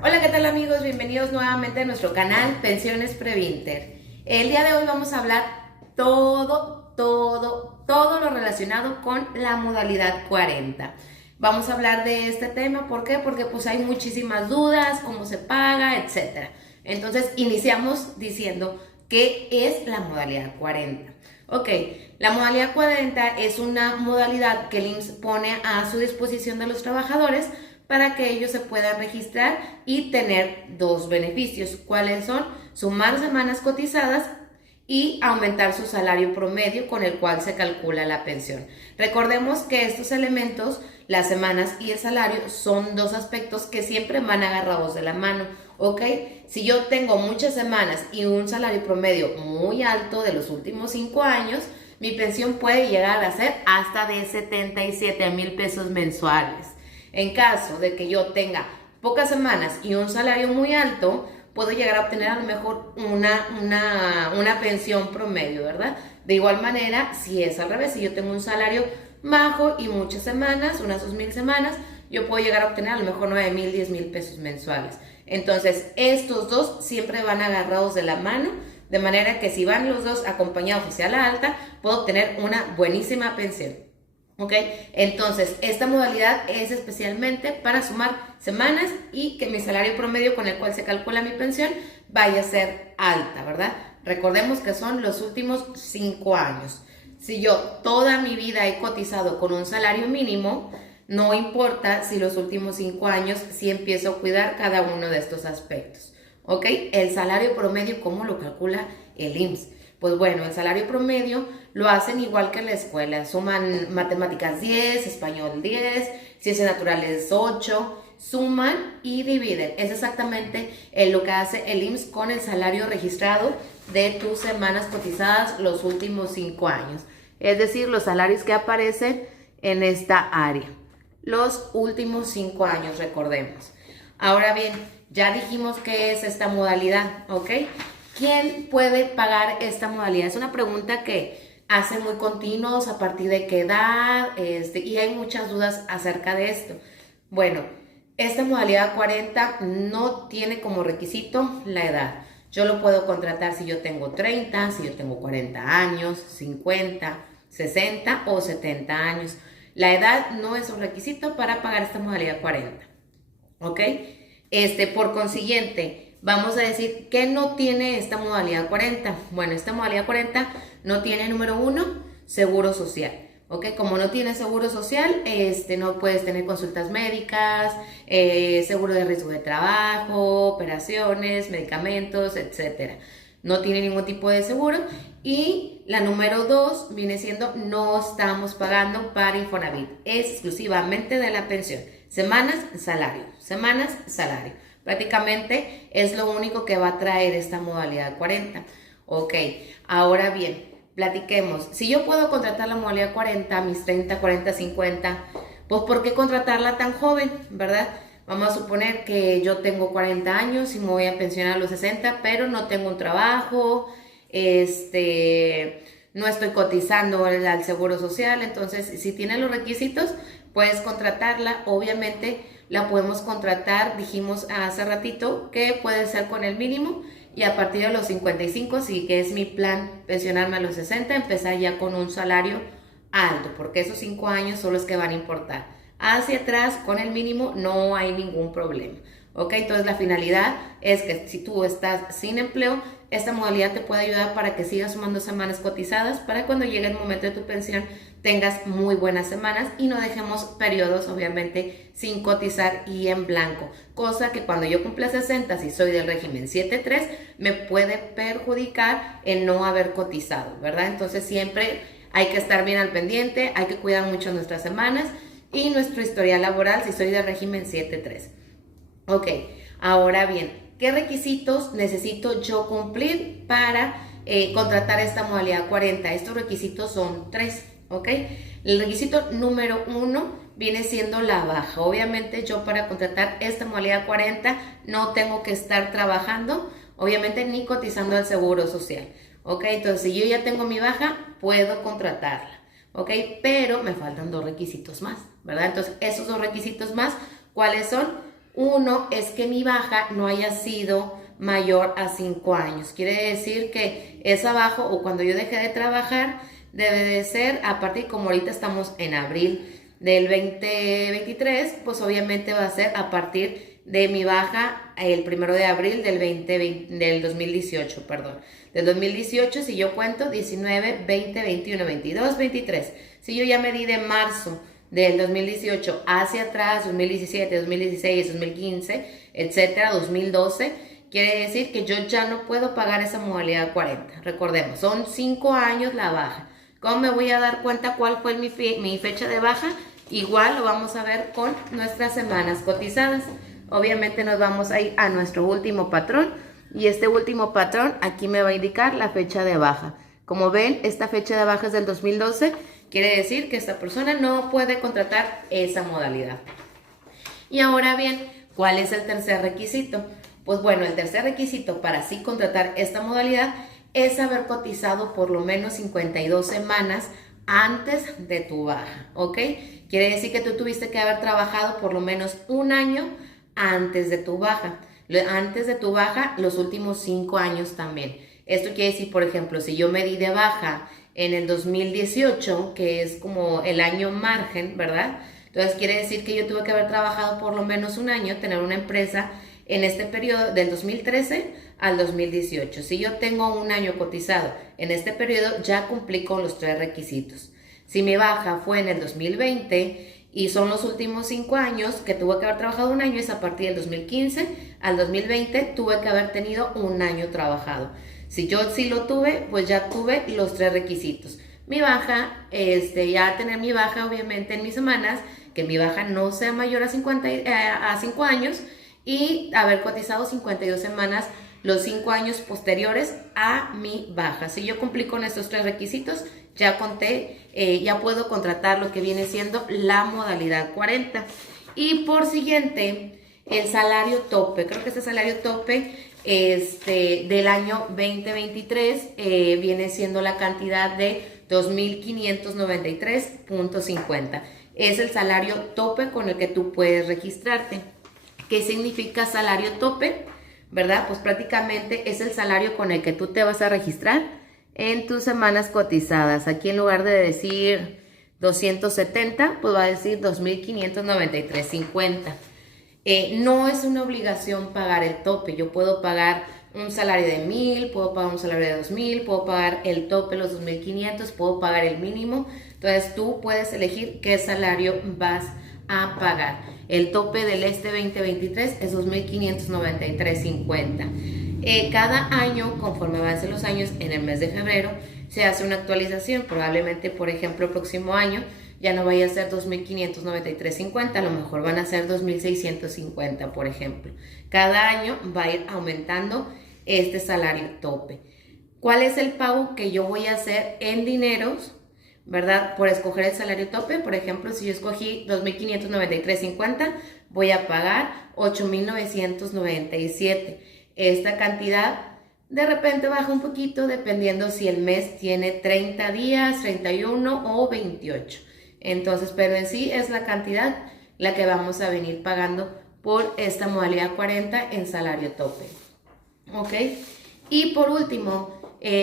Hola, ¿qué tal amigos? Bienvenidos nuevamente a nuestro canal Pensiones Previnter. El día de hoy vamos a hablar todo lo relacionado con la modalidad 40. Vamos a hablar de este tema, ¿por qué? Porque pues hay muchísimas dudas, cómo se paga, etcétera. Entonces iniciamos diciendo qué es la modalidad 40. Ok, la modalidad 40 es una modalidad que el IMSS pone a su disposición de los trabajadores para que ellos se puedan registrar y tener dos beneficios. ¿Cuáles son? Sumar semanas cotizadas y aumentar su salario promedio con el cual se calcula la pensión. Recordemos que estos elementos, las semanas y el salario, son dos aspectos que siempre van agarrados de la mano, ¿ok? Si yo tengo muchas semanas y un salario promedio muy alto de los últimos 5 años, mi pensión puede llegar a ser hasta de 77,000 pesos mensuales. En caso de que yo tenga pocas semanas y un salario muy alto, puedo llegar a obtener a lo mejor una pensión promedio, ¿verdad? De igual manera, si es al revés, si yo tengo un salario bajo y muchas semanas, unas 2,000 semanas, yo puedo llegar a obtener a lo mejor 9,000, 10,000 pesos mensuales. Entonces, estos dos siempre van agarrados de la mano, de manera que si van los dos acompañados hacia la alta, puedo obtener una buenísima pensión. ¿Ok? Entonces, esta modalidad es especialmente para sumar semanas y que mi salario promedio con el cual se calcula mi pensión vaya a ser alta, ¿verdad? Recordemos que son los últimos 5 años. Si yo toda mi vida he cotizado con un salario mínimo, no importa si los últimos 5 años sí empiezo a cuidar cada uno de estos aspectos. ¿Ok? El salario promedio, ¿cómo lo calcula el IMSS? Pues bueno, el salario promedio lo hacen igual que en la escuela. Suman matemáticas 10, español 10, ciencias naturales 8, suman y dividen. Es exactamente lo que hace el IMSS con el salario registrado de tus semanas cotizadas los últimos 5 años. Es decir, los salarios que aparecen en esta área. Los últimos 5 años, recordemos. Ahora bien, ya dijimos qué es esta modalidad, ¿ok? ¿Quién puede pagar esta modalidad? Es una pregunta que hacen muy continuos, a partir de qué edad, y hay muchas dudas acerca de esto. Bueno, esta modalidad 40 no tiene como requisito la edad. Yo lo puedo contratar si yo tengo 30, si yo tengo 40 años, 50, 60 o 70 años. La edad no es un requisito para pagar esta modalidad 40, ¿ok? Por consiguiente, vamos a decir que no tiene esta modalidad 40. Bueno, esta modalidad 40 no tiene, número uno, seguro social. ¿Ok? Como no tiene seguro social, no puedes tener consultas médicas, seguro de riesgo de trabajo, operaciones, medicamentos, etcétera. No tiene ningún tipo de seguro. Y la número 2 viene siendo no estamos pagando para Infonavit, es exclusivamente de la pensión. Semanas, salario. Semanas, salario. Prácticamente es lo único que va a traer esta modalidad 40. Ok, ahora bien, platiquemos. Si yo puedo contratar la modalidad 40 a mis 30, 40, 50, pues ¿por qué contratarla tan joven, verdad? Vamos a suponer que yo tengo 40 años y me voy a pensionar a los 60, pero no tengo un trabajo, no estoy cotizando al seguro social. Entonces, si tiene los requisitos, puedes contratarla. Obviamente la podemos contratar, dijimos hace ratito, que puede ser con el mínimo, y a partir de los 55, sí que es mi plan pensionarme a los 60, empezar ya con un salario alto, porque esos 5 años son los que van a importar. Hacia atrás, con el mínimo, no hay ningún problema. ¿Ok? Entonces la finalidad es que si tú estás sin empleo, esta modalidad te puede ayudar para que sigas sumando semanas cotizadas, para cuando llegue el momento de tu pensión tengas muy buenas semanas y no dejemos periodos obviamente sin cotizar y en blanco, cosa que cuando yo cumpla 60, si soy del régimen 7.3, me puede perjudicar en no haber cotizado, ¿verdad? Entonces siempre hay que estar bien al pendiente, hay que cuidar mucho nuestras semanas y nuestro historial laboral si soy del régimen 7.3. Ok, ahora bien, ¿qué requisitos necesito yo cumplir para contratar esta modalidad 40? Estos requisitos son 3, ¿ok? El requisito número 1 viene siendo la baja. Obviamente yo para contratar esta modalidad 40 no tengo que estar trabajando, obviamente ni cotizando al seguro social, ¿ok? Entonces si yo ya tengo mi baja, puedo contratarla, ¿ok? Pero me faltan 2 requisitos más, ¿verdad? Entonces esos 2 requisitos más, ¿cuáles son? Uno es que mi baja no haya sido mayor a 5 años. Quiere decir que esa baja o cuando yo dejé de trabajar debe de ser a partir, como ahorita estamos en abril del 2023, pues obviamente va a ser a partir de mi baja el 1 de abril del 2018, perdón. Del 2018, si yo cuento 19, 20, 21, 22, 23. Si yo ya medí de marzo del 2018 hacia atrás, 2017, 2016, 2015, etcétera, 2012, quiere decir que yo ya no puedo pagar esa modalidad 40. Recordemos, son 5 años la baja. ¿Cómo me voy a dar cuenta cuál fue mi fecha de baja? Igual lo vamos a ver con nuestras semanas cotizadas. Obviamente nos vamos a ir a nuestro último patrón y este último patrón aquí me va a indicar la fecha de baja. Como ven, esta fecha de baja es del 2012, quiere decir que esta persona no puede contratar esa modalidad. Y ahora bien, ¿cuál es el tercer requisito? Pues bueno, el tercer requisito para así contratar esta modalidad es haber cotizado por lo menos 52 semanas antes de tu baja, ¿ok? Quiere decir que tú tuviste que haber trabajado por lo menos un año antes de tu baja. Antes de tu baja, los últimos 5 años también. Esto quiere decir, por ejemplo, si yo me di de baja en el 2018, que es como el año margen, ¿verdad? Entonces quiere decir que yo tuve que haber trabajado por lo menos un año, tener una empresa en este periodo del 2013 al 2018. Si yo tengo un año cotizado en este periodo, ya cumplí con los 3 requisitos. Si mi baja fue en el 2020 y son los últimos 5 años que tuve que haber trabajado un año, es a partir del 2015 al 2020 tuve que haber tenido un año trabajado. Si yo sí lo tuve, pues ya tuve los 3 requisitos. Mi baja, ya tener mi baja obviamente en mis semanas, que mi baja no sea mayor a 5 años y haber cotizado 52 semanas los 5 años posteriores a mi baja. Si yo cumplí con estos 3 requisitos, ya ya puedo contratar lo que viene siendo la modalidad 40. Y por siguiente, el salario tope. Creo que este salario tope del año 2023 viene siendo la cantidad de 2.593.50. Es el salario tope con el que tú puedes registrarte. ¿Qué significa salario tope? ¿Verdad? Pues prácticamente es el salario con el que tú te vas a registrar en tus semanas cotizadas. Aquí en lugar de decir 270, pues va a decir 2.593.50. No es una obligación pagar el tope. Yo puedo pagar un salario de 1,000, puedo pagar un salario de 2,000, puedo pagar el tope, los 2.500, puedo pagar el mínimo. Entonces tú puedes elegir qué salario vas a pagar. El tope del 2023 es 2.593.50. Cada año, conforme avancen los años, en el mes de febrero se hace una actualización. Probablemente, por ejemplo, el próximo año ya no vaya a ser 2.593.50, a lo mejor van a ser 2.650, por ejemplo. Cada año va a ir aumentando este salario tope. ¿Cuál es el pago que yo voy a hacer en dineros, verdad? Por escoger el salario tope. Por ejemplo, si yo escogí 2.593.50, voy a pagar 8.997. Esta cantidad de repente baja un poquito dependiendo si el mes tiene 30 días, 31 o 28. Entonces, pero en sí es la cantidad la que vamos a venir pagando por esta modalidad 40 en salario tope. ¿Ok? Y por último,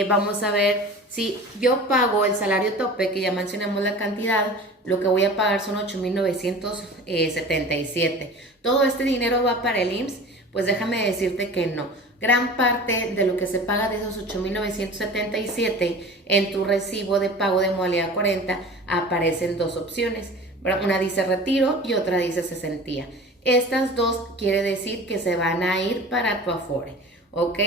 vamos a ver si yo pago el salario tope, que ya mencionamos la cantidad, lo que voy a pagar son 8.977. ¿Todo este dinero va para el IMSS? Pues déjame decirte que no. Gran parte de lo que se paga de esos 8.977 en tu recibo de pago de modalidad 40 aparecen 2 opciones. Una dice retiro y otra dice cesantía. Estas 2 quiere decir que se van a ir para tu Afore, ¿ok?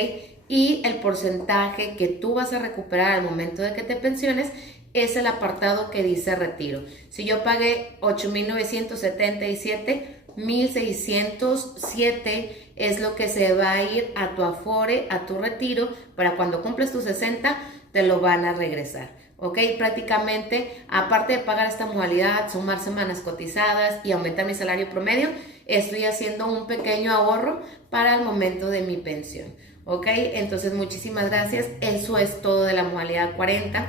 Y el porcentaje que tú vas a recuperar al momento de que te pensiones es el apartado que dice retiro. Si yo pagué 8.977, 1.607 es lo que se va a ir a tu Afore, a tu retiro, para cuando cumples tus 60 te lo van a regresar, ¿ok? Prácticamente, aparte de pagar esta modalidad, sumar semanas cotizadas y aumentar mi salario promedio, estoy haciendo un pequeño ahorro para el momento de mi pensión, ¿ok? Entonces, muchísimas gracias. Eso es todo de la modalidad 40.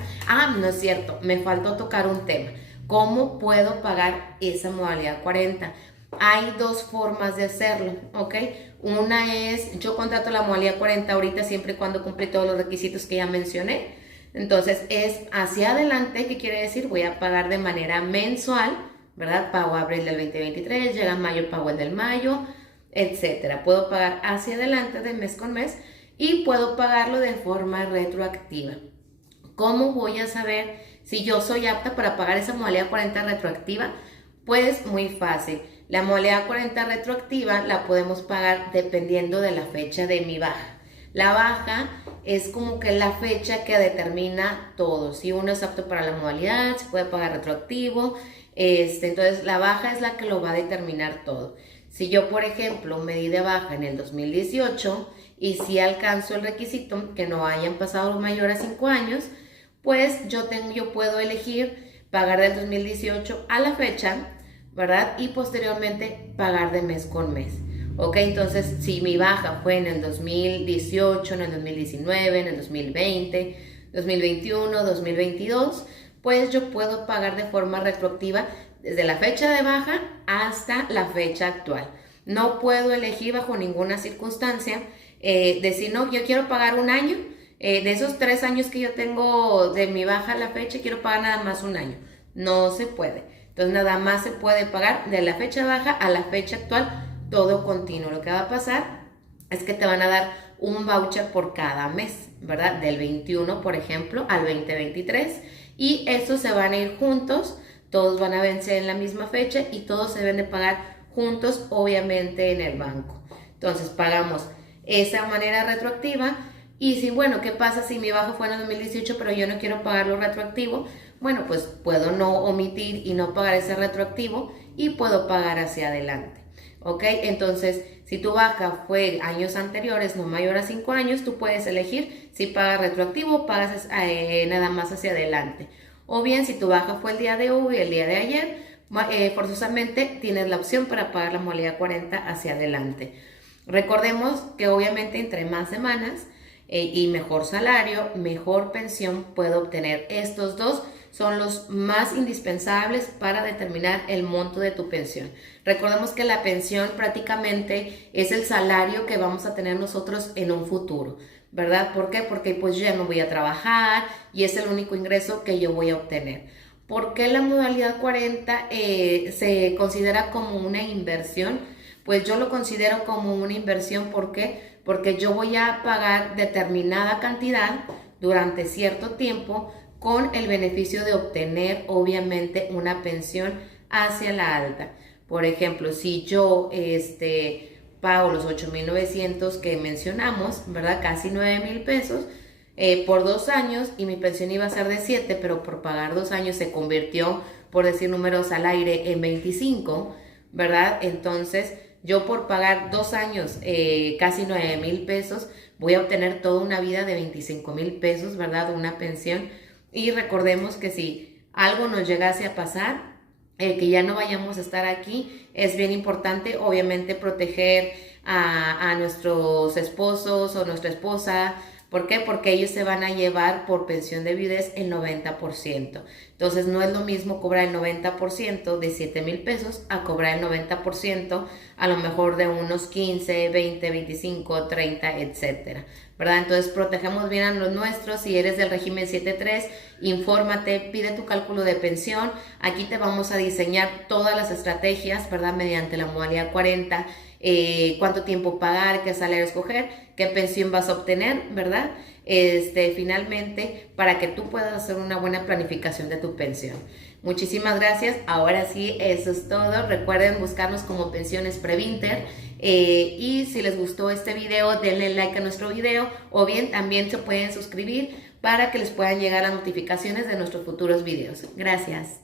No es cierto, me faltó tocar un tema. ¿Cómo puedo pagar esa modalidad 40? Hay dos formas de hacerlo, ¿ok? Una es, yo contrato la modalidad 40 ahorita siempre y cuando cumple todos los requisitos que ya mencioné. Entonces es hacia adelante, ¿qué quiere decir? Voy a pagar de manera mensual, ¿verdad? Pago abril del 2023, llega mayo, pago el del mayo, etcétera. Puedo pagar hacia adelante de mes con mes y puedo pagarlo de forma retroactiva. ¿Cómo voy a saber si yo soy apta para pagar esa modalidad 40 retroactiva? Pues muy fácil. La modalidad 40 retroactiva la podemos pagar dependiendo de la fecha de mi baja. La baja es como que la fecha que determina todo. Si uno es apto para la modalidad, se puede pagar retroactivo. Entonces la baja es la que lo va a determinar todo. Si yo, por ejemplo, me di de baja en el 2018 y si alcanzo el requisito que no hayan pasado mayor a 5 años, pues yo puedo elegir pagar del 2018 a la fecha, ¿verdad? Y posteriormente pagar de mes con mes. Ok, entonces si mi baja fue en el 2018, en el 2019, en el 2020, 2021, 2022, pues yo puedo pagar de forma retroactiva desde la fecha de baja hasta la fecha actual. No puedo elegir bajo ninguna circunstancia decir, no, yo quiero pagar un año, de esos 3 años que yo tengo de mi baja a la fecha, quiero pagar nada más un año. No se puede. Entonces nada más se puede pagar de la fecha baja a la fecha actual, todo continuo. Lo que va a pasar es que te van a dar un voucher por cada mes, ¿verdad? Del 21, por ejemplo, al 2023. Y estos se van a ir juntos, todos van a vencer en la misma fecha y todos se deben de pagar juntos, obviamente, en el banco. Entonces pagamos esa manera retroactiva. Y si, bueno, ¿qué pasa si mi baja fue en el 2018 pero yo no quiero pagarlo retroactivo? Bueno, pues puedo no omitir y no pagar ese retroactivo y puedo pagar hacia adelante, ¿ok? Entonces, si tu baja fue años anteriores, no mayor a 5 años, tú puedes elegir si pagas retroactivo o pagas nada más hacia adelante. O bien, si tu baja fue el día de hoy, el día de ayer, forzosamente tienes la opción para pagar la modalidad 40 hacia adelante. Recordemos que obviamente entre más semanas y mejor salario, mejor pensión puedo obtener. Estos dos son los más indispensables para determinar el monto de tu pensión. Recordemos que la pensión prácticamente es el salario que vamos a tener nosotros en un futuro, ¿verdad? ¿Por qué? Porque pues yo ya no voy a trabajar y es el único ingreso que yo voy a obtener. ¿Por qué la modalidad 40 se considera como una inversión? Pues yo lo considero como una inversión. ¿Por qué? Porque yo voy a pagar determinada cantidad durante cierto tiempo con el beneficio de obtener obviamente una pensión hacia la alta. Por ejemplo, si yo pago los 8,900 que mencionamos, ¿verdad? Casi 9,000 pesos por 2 años y mi pensión iba a ser de 7, pero por pagar 2 años se convirtió, por decir números al aire, en 25, ¿verdad? Entonces yo por pagar 2 años casi 9,000 pesos voy a obtener toda una vida de 25,000 pesos, ¿verdad? Una pensión. Y recordemos que si algo nos llegase a pasar, que ya no vayamos a estar aquí, es bien importante obviamente proteger a nuestros esposos o nuestra esposa. ¿Por qué? Porque ellos se van a llevar por pensión de viudez el 90%. Entonces no es lo mismo cobrar el 90% de 7,000 pesos a cobrar el 90% a lo mejor de unos 15, 20, 25, 30, etcétera, ¿verdad? Entonces protegemos bien a los nuestros. Si eres del régimen 7.3, infórmate, pide tu cálculo de pensión. Aquí te vamos a diseñar todas las estrategias, ¿verdad? Mediante la modalidad 40, cuánto tiempo pagar, qué salario escoger, qué pensión vas a obtener, ¿verdad? Finalmente, para que tú puedas hacer una buena planificación de tu pensión. Muchísimas gracias. Ahora sí, eso es todo. Recuerden buscarnos como Pensiones Previnter. Y si les gustó este video, denle like a nuestro video, o bien también se pueden suscribir para que les puedan llegar las notificaciones de nuestros futuros videos. Gracias.